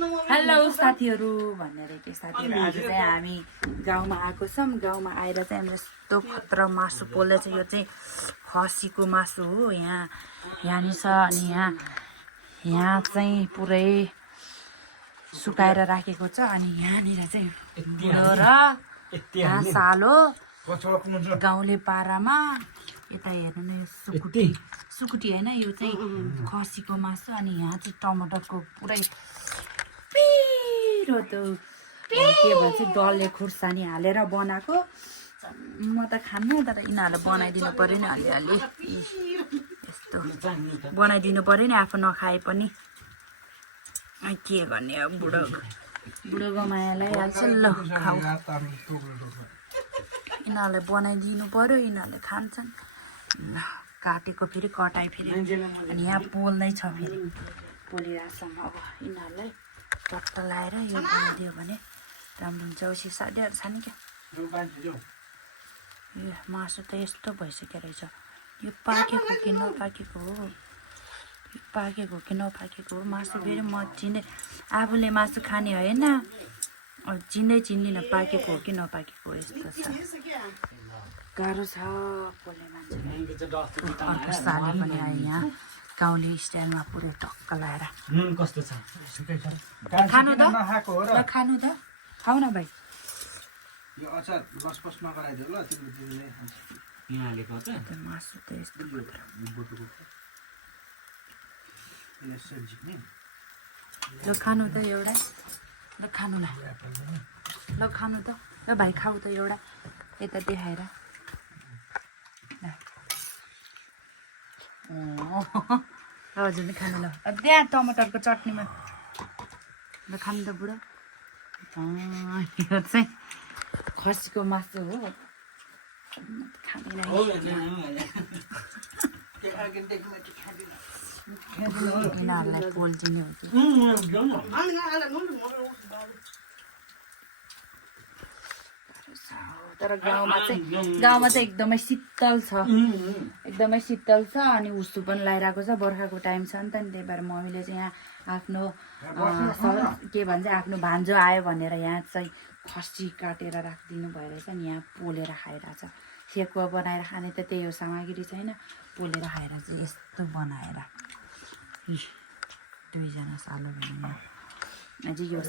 Hello साथीहरू भनेर के साथीहरू आज चाहिँ हामी गाउँमा आएको छौँ। गाउँमा आएर चाहिँ हामीले यस्तो खतरा मासु पोल्दैछ। यो चाहिँ खसीको मासु हो। यहाँनिर छ अनि यहाँ चाहिँ पुरै सुकाएर राखेको छ। अनि यहाँनिर चाहिँ बुढो र यहाँ सालो गाउँले पारामा यता हेर्नु न, यो सुकुटी होइन, यो चाहिँ खसीको मासु। अनि यहाँ चाहिँ टमाटरको पुरै पिरो त्यो के भन्छ डल्ले खुर्सानी हालेर बनाएको। म त खान्नु, तर यिनीहरूले बनाइदिनु पऱ्यो नि अलिअलि। यस्तो बनाइदिनु पऱ्यो नि, आफू नखाए पनि के गर्ने अब। बुढोको मायालाई हाल्छ ल खाऊ। यिनीहरूलाई बनाइदिनु पऱ्यो, यिनीहरूले खान्छन्। काटेको फेरि कटाइ फेरि। अनि यहाँ पोल्दैछ फेरि, पोलिरहेछौँ। अब यिनीहरूलाई टट्ट लाएर यो बनाइदियो भने राम्रो हुन्छ। औसी साड्याहरू छ नि क्या। यो मासु त यस्तो भइसक्यो रहेछ। यो पाकेको कि नपाकेको हो, पाकेको कि नपाकेको हो मासु। फेरि म चिन्दै, आफूले मासु खाने होइन, चिन्दिनँ पाकेको हो कि नपाकेको हो। यस्तो छ, गाह्रो छ पोल्ने मान्छेलाई। अर्को साले पनि आयो यहाँ गाउँले स्टाइलमा पुरै टक्क लाएर। कस्तो छ खानु त, खानु त, खाऊ न भाइ। यो अचार बसपस नगराइदियो ल, तिम्रो दिदीले खान्छ। यहाँ हालेको त मासु त यस्तो ल खानु त एउटा, ल खानु ल, ल खानु त, ल भाइ खाऊ त एउटा, यता देखाएर। हजुर नि खानु ल, त्यहाँ टमाटरको चटनीमा ल खानु त बुढो। यो चाहिँ खसीको मासु हो, खाँदैन। यिनीहरूलाई पोल्दिने हो कि तर गाउँमा चाहिँ एकदमै शीतल छ, एकदमै शीतल छ। अनि उसु पनि लगाइरहेको छ, बर्खाको टाइम छ नि त। नि त्यही भएर मम्मीले चाहिँ यहाँ आफ्नो के भन्छ, आफ्नो भान्जो आयो भनेर यहाँ चाहिँ खसी काटेर राखिदिनु भइरहेछ नि। यहाँ पोलेर खाइरहेछ। सेकुवा बनाएर खाने त त्यही हो, सामग्री छैन। पोलेर खाएर चाहिँ यस्तो बनाएर दुईजना सालो भने अझै यो